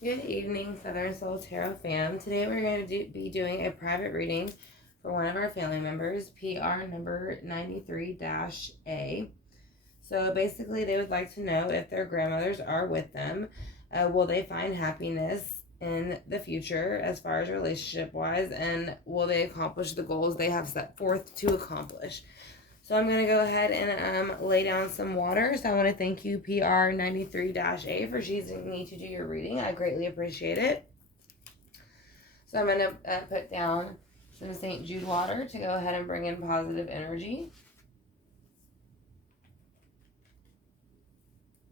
Good evening, Southern Soul Tarot fam. Today we're going to be doing a private reading for one of our family members, PR number 93-A. So basically, they would like to know if their grandmothers are with them. Will they find happiness in the future as far as relationship wise, and will they accomplish the goals they have set forth to accomplish? So I'm going to go ahead and lay down some water. So I want to thank you, PR 93-A, for choosing me to do your reading. I greatly appreciate it. So I'm going to put down some St. Jude water to go ahead and bring in positive energy.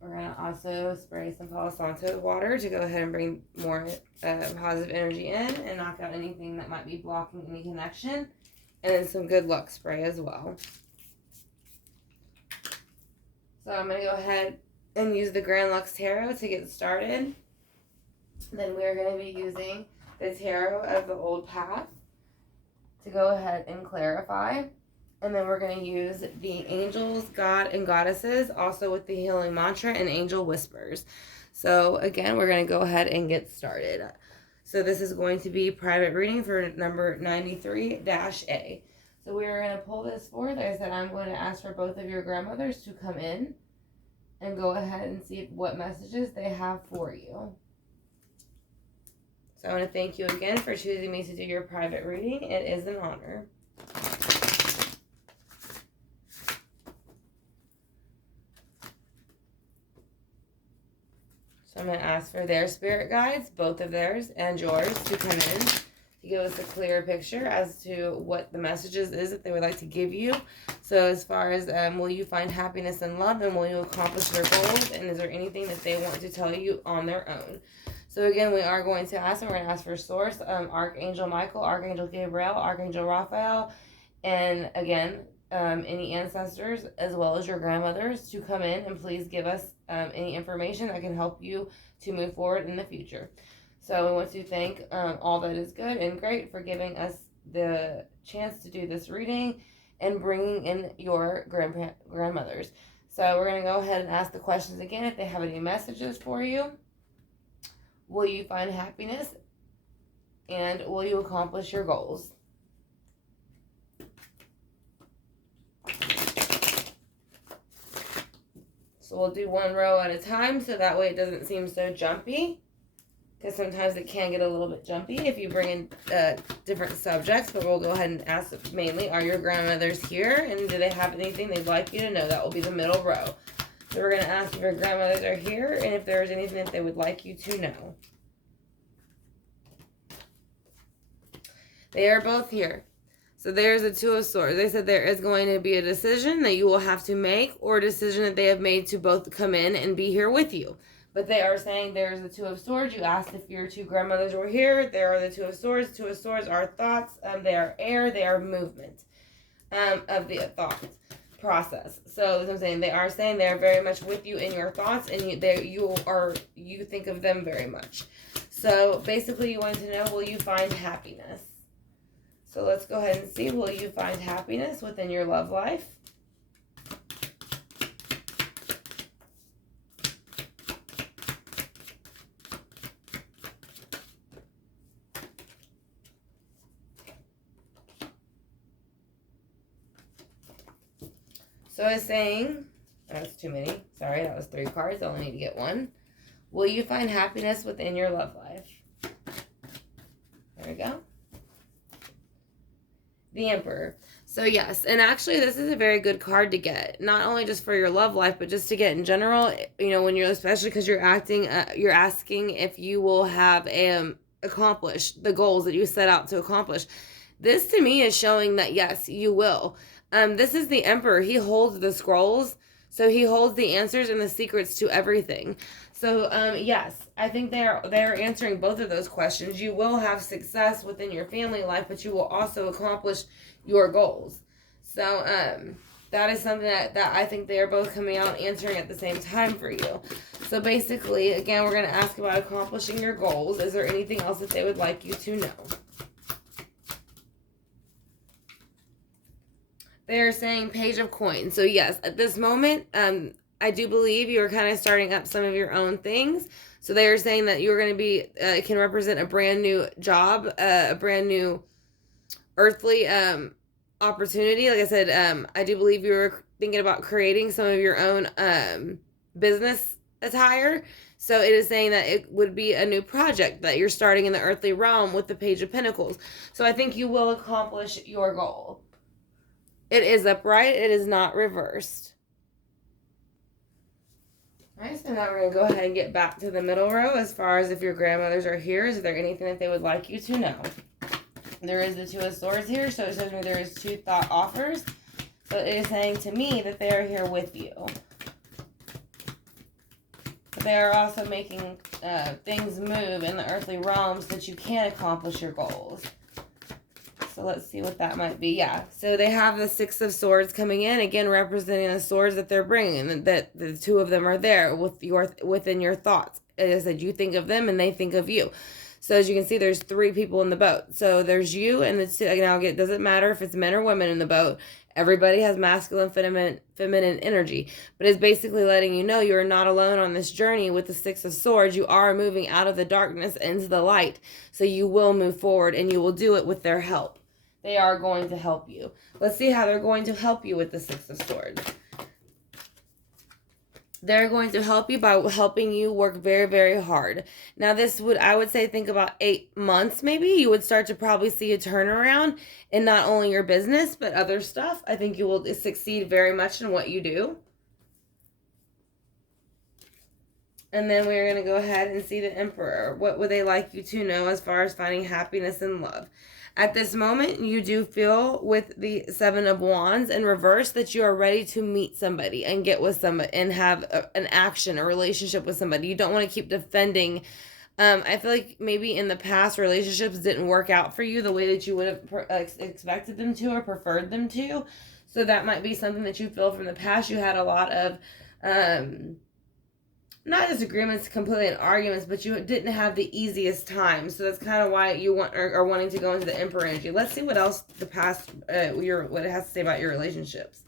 We're going to also spray some Palo Santo water to go ahead and bring more positive energy in and knock out anything that might be blocking any connection. And then some good luck spray as well. So I'm going to go ahead and use the Grand Lux Tarot to get started. Then we are going to be using the Tarot of the Old Path to go ahead and clarify. And then we're going to use the Angels, God, and Goddesses, also with the Healing Mantra and Angel Whispers. So again, we're going to go ahead and get started. So this is going to be private reading for number 93-A. So we're going to pull this forth. Like I said, I'm going to ask for both of your grandmothers to come in and go ahead and see what messages they have for you. So I want to thank you again for choosing me to do your private reading. It is an honor. So I'm going to ask for their spirit guides, both of theirs and yours, to come in to give us a clear picture as to what the messages is that they would like to give you. So as far as will you find happiness and love, and will you accomplish their goals, and is there anything that they want to tell you on their own? So again, we are going to ask, and we're going to ask for source, Archangel Michael, Archangel Gabriel, Archangel Raphael, and again, any ancestors as well as your grandmothers to come in and please give us any information that can help you to move forward in the future. So we want to thank all that is good and great for giving us the chance to do this reading and bringing in your grandmothers. So we're going to go ahead and ask the questions again if they have any messages for you. Will you find happiness? And will you accomplish your goals? So we'll do one row at a time so that way it doesn't seem so jumpy. Because sometimes it can get a little bit jumpy if you bring in different subjects. But we'll go ahead and ask mainly, are your grandmothers here? And do they have anything they'd like you to know? That will be the middle row. So we're going to ask if your grandmothers are here and if there's anything that they would like you to know. They are both here. So there's the Two of Swords. They said there is going to be a decision that you will have to make, or a decision that they have made to both come in and be here with you. But they are saying there's the Two of Swords. You asked if your two grandmothers were here. There are the Two of Swords. Two of Swords are thoughts. They are air. They are movement of the thought process. So as I'm saying, they are saying they're very much with you in your thoughts, and you think of them very much. So basically, you wanted to know, will you find happiness? So let's go ahead and see, will you find happiness within your love life? So it's saying, that's too many. Sorry, that was 3 cards. I only need to get 1. Will you find happiness within your love life? There we go. The Emperor. So yes, and actually this is a very good card to get, not only just for your love life, but just to get in general, you know, when you're, especially because you're asking if you will have accomplished the goals that you set out to accomplish. This to me is showing that yes, you will. This is the Emperor. He holds the scrolls, so he holds the answers and the secrets to everything. So yes, I think they're answering both of those questions. You will have success within your family life, but you will also accomplish your goals. So that is something that I think they are both coming out answering at the same time for you. So basically, again, we're going to ask about accomplishing your goals. Is there anything else that they would like you to know? They're saying Page of Coins. So yes, at this moment, I do believe you are kind of starting up some of your own things. So they are saying that you're going to be, it can represent a brand new job, a brand new earthly opportunity. Like I said, I do believe you were thinking about creating some of your own business attire. So it is saying that it would be a new project that you're starting in the earthly realm with the Page of Pentacles. So I think you will accomplish your goal. It is upright. It is not reversed. Alright, so now we're going to go ahead and get back to the middle row as far as if your grandmothers are here. Is there anything that they would like you to know? There is the Two of Swords here, so it says there is 2 thought offers. So it is saying to me that they are here with you. But they are also making things move in the earthly realm so that you can accomplish your goals. So let's see what that might be. Yeah, so they have the 6 of Swords coming in, again representing the swords that they're bringing, and that the 2 of them are there within your thoughts. As I said, you think of them and they think of you. So as you can see, there's 3 people in the boat. So there's you and the 2. Now, it doesn't matter if it's men or women in the boat. Everybody has masculine, feminine energy. But it's basically letting you know you're not alone on this journey with the 6 of Swords. You are moving out of the darkness into the light. So you will move forward, and you will do it with their help. They are going to help you. Let's see how they're going to help you with the 6 of Swords. They're going to help you by helping you work very, very hard. Now, this would, I would say, think about 8 months maybe. You would start to probably see a turnaround in not only your business, but other stuff. I think you will succeed very much in what you do. And then we're going to go ahead and see the Emperor. What would they like you to know as far as finding happiness and love? At this moment, you do feel with the 7 of Wands in reverse that you are ready to meet somebody and get with somebody and have an action, a relationship with somebody. You don't want to keep defending. I feel like maybe in the past, relationships didn't work out for you the way that you would have expected them to or preferred them to. So that might be something that you feel from the past. You had a lot of not disagreements completely and arguments, but you didn't have the easiest time. So that's kind of why you are wanting to go into the Emperor energy. Let's see what else the past, what it has to say about your relationships.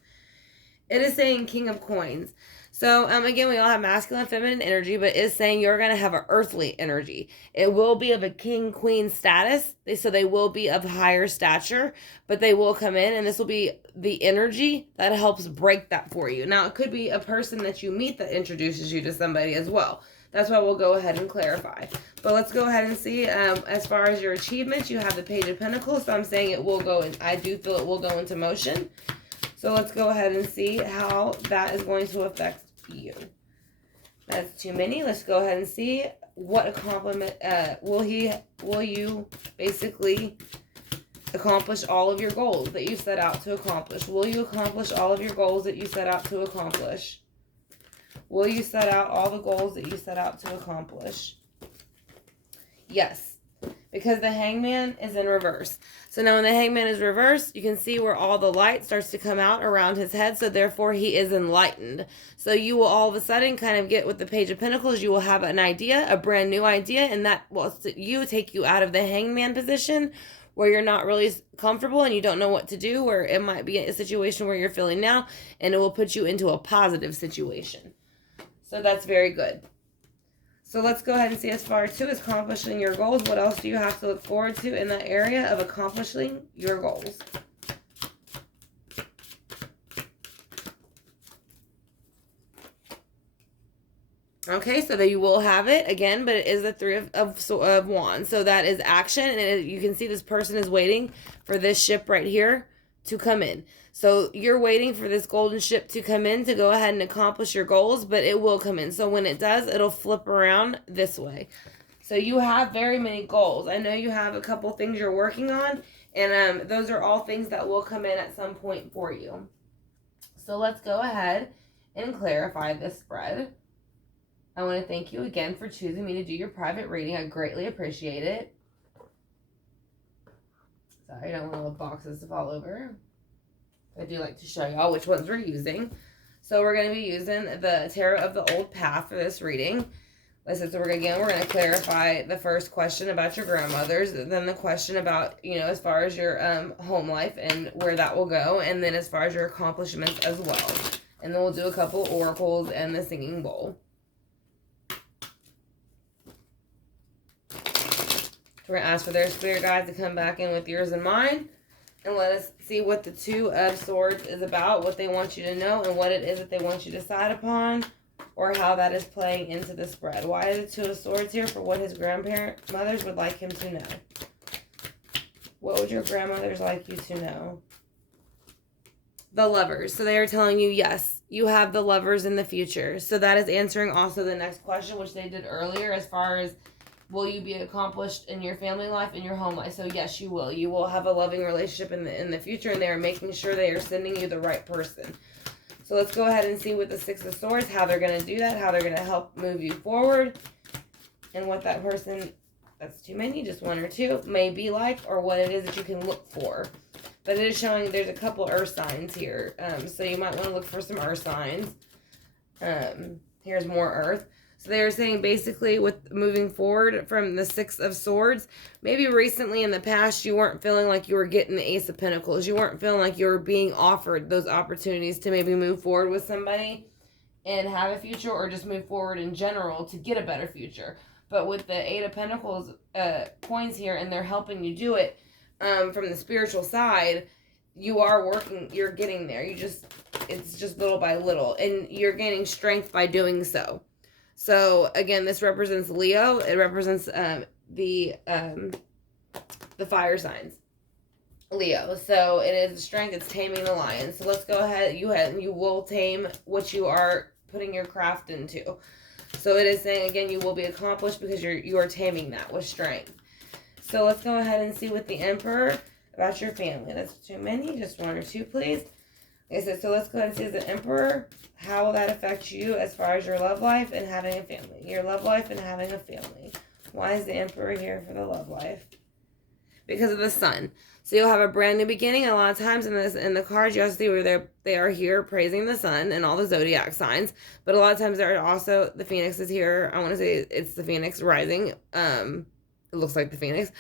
It is saying King of Coins. So, again, we all have masculine and feminine energy, but it's saying you're going to have an earthly energy. It will be of a king, queen status. So they will be of higher stature, but they will come in, and this will be the energy that helps break that for you. Now, it could be a person that you meet that introduces you to somebody as well. That's why we'll go ahead and clarify. But let's go ahead and see, as far as your achievements, you have the Page of Pentacles. So I'm saying it will go, and I do feel it will go into motion. So let's go ahead and see how that is going to affect you. That's too many. Let's go ahead and see what accomplishment will you basically accomplish all of your goals that you set out to accomplish? Will you accomplish all of your goals that you set out to accomplish? Will you set out all the goals that you set out to accomplish? Yes, because the Hangman is in reverse. So now when the Hangman is reversed, you can see where all the light starts to come out around his head. So therefore he is enlightened. So you will all of a sudden kind of get with the Page of Pentacles. You will have an idea, a brand new idea. And that will take you out of the Hangman position where you're not really comfortable and you don't know what to do. Or it might be a situation where you're feeling now. And it will put you into a positive situation. So that's very good. So let's go ahead and see as far as accomplishing your goals. What else do you have to look forward to in that area of accomplishing your goals? Okay, so that you will have it again, but it is the 3 of Wands. So that is action, and you can see this person is waiting for this ship right here to come in. So you're waiting for this golden ship to come in to go ahead and accomplish your goals, but it will come in. So when it does, it'll flip around this way. So you have very many goals. I know you have a couple things you're working on, and those are all things that will come in at some point for you. So let's go ahead and clarify this spread. I want to thank you again for choosing me to do your private reading. I greatly appreciate it. Sorry, I don't want all the boxes to fall over. I do like to show y'all which ones we're using. So we're going to be using the Tarot of the Old Path for this reading. Listen, so we're going to clarify the first question about your grandmothers, then the question about, as far as your home life and where that will go, and then as far as your accomplishments as well. And then we'll do a couple oracles and the singing bowl. We're going to ask for their spirit guides to come back in with yours and mine. And let us see what the Two of Swords is about, what they want you to know, and what it is that they want you to decide upon, or how that is playing into the spread. Why is the Two of Swords here? For what his grandmothers would like him to know. What would your grandmothers like you to know? The Lovers. So they are telling you, yes, you have the Lovers in the future. So that is answering also the next question, which they did earlier, as far as will you be accomplished in your family life, in your home life? So yes, you will. You will have a loving relationship in the future, and they are making sure they are sending you the right person. So let's go ahead and see with the Six of Swords, how they're going to do that, how they're going to help move you forward, and what that person, that's too many, just one or two, may be like, or what it is that you can look for. But it is showing there's a couple earth signs here. So you might want to look for some earth signs. Here's more earth. So they were saying basically with moving forward from the Six of Swords, maybe recently in the past you weren't feeling like you were getting the Ace of Pentacles. You weren't feeling like you were being offered those opportunities to maybe move forward with somebody and have a future, or just move forward in general to get a better future. But with the Eight of Pentacles coins here, and they're helping you do it from the spiritual side, you are working, you're getting there. It's just little by little, and you're gaining strength by doing so. So again, this represents Leo. It represents the fire signs, Leo. So it is strength. It's taming the lion. So let's go ahead. You will tame what you are putting your craft into. So it is saying again, you will be accomplished because you are taming that with strength. So let's go ahead and see with the Emperor about your family. That's too many. Just one or two, please. Like I said, so let's go ahead and see as the Emperor, how will that affect you as far as your love life and having a family? Your love life and having a family. Why is the Emperor here for the love life? Because of the Sun. So you'll have a brand new beginning. A lot of times in the cards, you also see where they are here praising the Sun and all the zodiac signs. But a lot of times there are also, the Phoenix is here. I want to say it's the Phoenix rising. It looks like the Phoenix.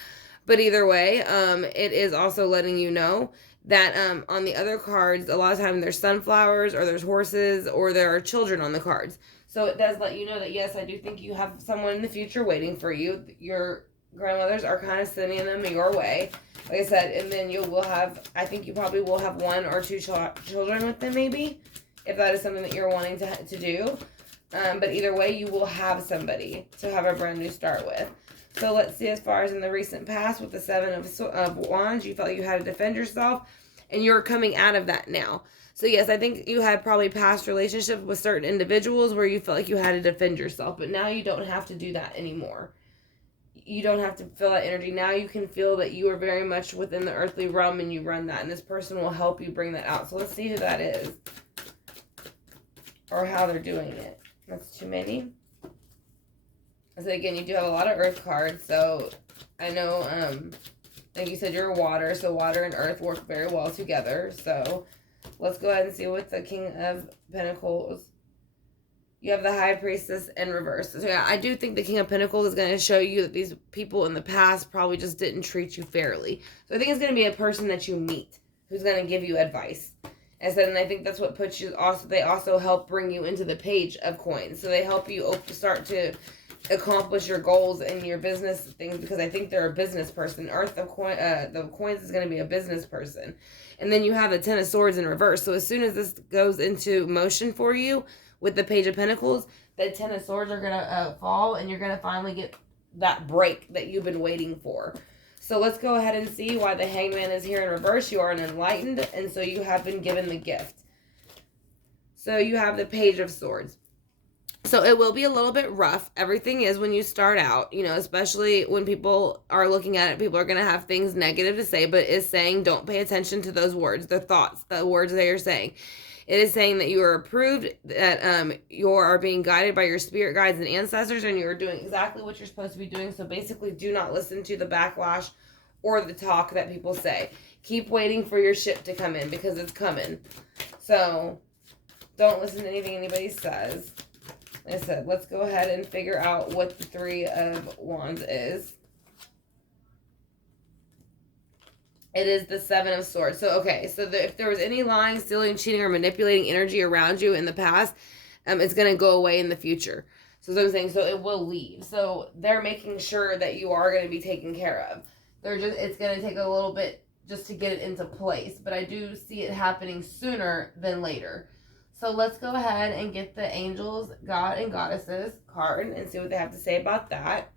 But either way, it is also letting you know that on the other cards, a lot of times there's sunflowers, or there's horses, or there are children on the cards. So it does let you know that, yes, I do think you have someone in the future waiting for you. Your grandmothers are kind of sending them your way, like I said, and then you will have, I think you probably will have one or two children with them, maybe, if that is something that you're wanting to do. But either way, you will have somebody to have a brand new start with. So let's see, as far as in the recent past with the Seven of Wands, you felt you had to defend yourself, and you're coming out of that now. So yes, I think you had probably past relationships with certain individuals where you felt like you had to defend yourself, but now you don't have to do that anymore. You don't have to feel that energy. Now you can feel that you are very much within the earthly realm, and you run that, and this person will help you bring that out. So let's see who that is, or how they're doing it. That's too many. So again, you do have a lot of earth cards, so I know, like you said, you're water, so water and earth work very well together. So let's go ahead and see what the King of Pentacles. You have the High Priestess in reverse. So yeah, I do think the King of Pentacles is going to show you that these people in the past probably just didn't treat you fairly. So I think it's going to be a person that you meet who's going to give you advice. And I think that's what puts you, they also help bring you into the Page of Coins. So they help you start to accomplish your goals and your business things, because I think they're a business person. The coins is going to be a business person. And then you have the Ten of Swords in reverse. So as soon as this goes into motion for you with the Page of Pentacles, the Ten of Swords are going to fall, and you're going to finally get that break that you've been waiting for. So let's go ahead and see why the Hangman is here in reverse. You are an enlightened, and so you have been given the gift. So you have the Page of Swords. So it will be a little bit rough. Everything is when you start out, especially when people are looking at it, people are going to have things negative to say, but it's saying don't pay attention to those words, the thoughts, the words they are saying. It is saying that you are approved, that you are being guided by your spirit guides and ancestors, and you're doing exactly what you're supposed to be doing. So basically, do not listen to the backlash or the talk that people say. Keep waiting for your ship to come in, because it's coming. So don't listen to anything anybody says. Like I said, let's go ahead and figure out what the Three of Wands is. It is the Seven of Swords. So, okay, so if there was any lying, stealing, cheating, or manipulating energy around you in the past, it's going to go away in the future. So that's what I'm saying. So it will leave. So they're making sure that you are going to be taken care of. It's going to take a little bit just to get it into place. But I do see it happening sooner than later. So let's go ahead and get the Angels, God, and Goddesses card and see what they have to say about that.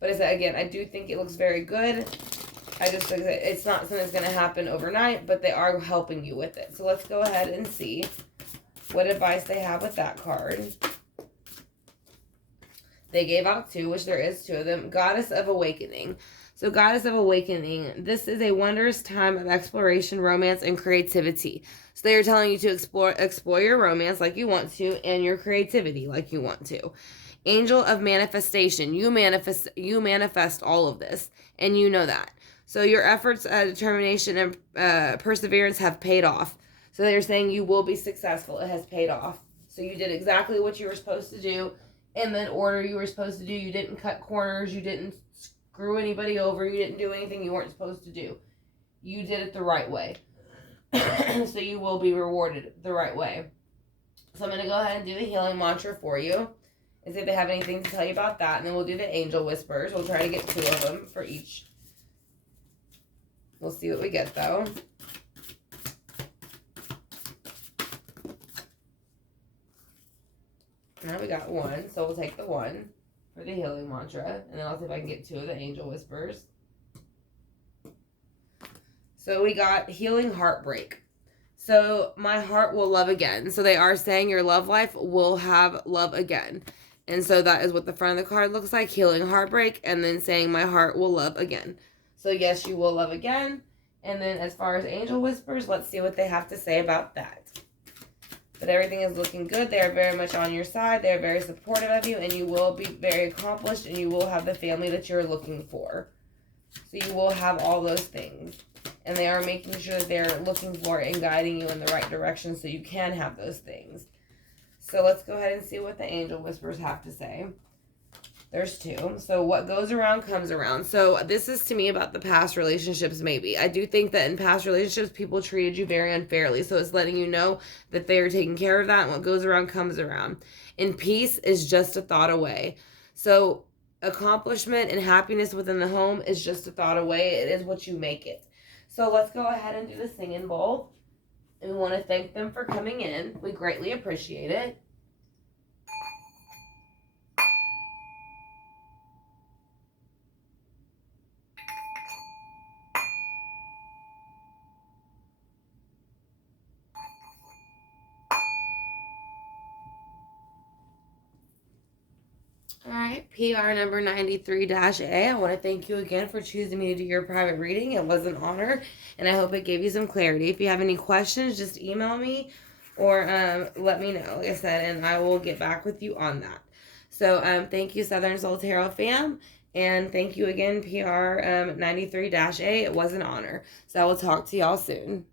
But again, I do think it looks very good. I just think that it's not something that's going to happen overnight, but they are helping you with it. So let's go ahead and see what advice they have with that card. They gave out 2, which there is 2 of them. Goddess of Awakening. So Goddess of Awakening, this is a wondrous time of exploration, romance, and creativity. So they are telling you to explore your romance like you want to and your creativity like you want to. Angel of Manifestation. You manifest all of this, and you know that. So your efforts, determination, and perseverance have paid off. So they're saying you will be successful. It has paid off. So you did exactly what you were supposed to do in the order you were supposed to do. You didn't cut corners. You didn't screw anybody over. You didn't do anything you weren't supposed to do. You did it the right way. So you will be rewarded the right way. So I'm going to go ahead and do the healing mantra for you and see if they have anything to tell you about that. And then we'll do the angel whispers. We'll try to get 2 of them for each. We'll see what we get, though. Now we got 1, so we'll take the 1 for the healing mantra. And then I'll see if I can get 2 of the angel whispers. So we got healing heartbreak. So my heart will love again. So they are saying your love life will have love again. And so that is what the front of the card looks like. Healing heartbreak. And then saying my heart will love again. So yes, you will love again. And then as far as angel whispers, let's see what they have to say about that. But everything is looking good. They are very much on your side. They are very supportive of you. And you will be very accomplished. And you will have the family that you're looking for. So you will have all those things. And they are making sure that they're looking for and guiding you in the right direction so you can have those things. So let's go ahead and see what the angel whispers have to say. There's 2. So what goes around comes around. So this is to me about the past relationships maybe. I do think that in past relationships, people treated you very unfairly. So it's letting you know that they are taking care of that. And what goes around comes around. And peace is just a thought away. So accomplishment and happiness within the home is just a thought away. It is what you make it. So let's go ahead and do the singing bowl. And we want to thank them for coming in. We greatly appreciate it. All right, PR number 93-A. I want to thank you again for choosing me to do your private reading. It was an honor, and I hope it gave you some clarity. If you have any questions, just email me or let me know, like I said, and I will get back with you on that. So thank you, Southern Soul Tarot fam, and thank you again, PR 93-A. It was an honor. So I will talk to y'all soon.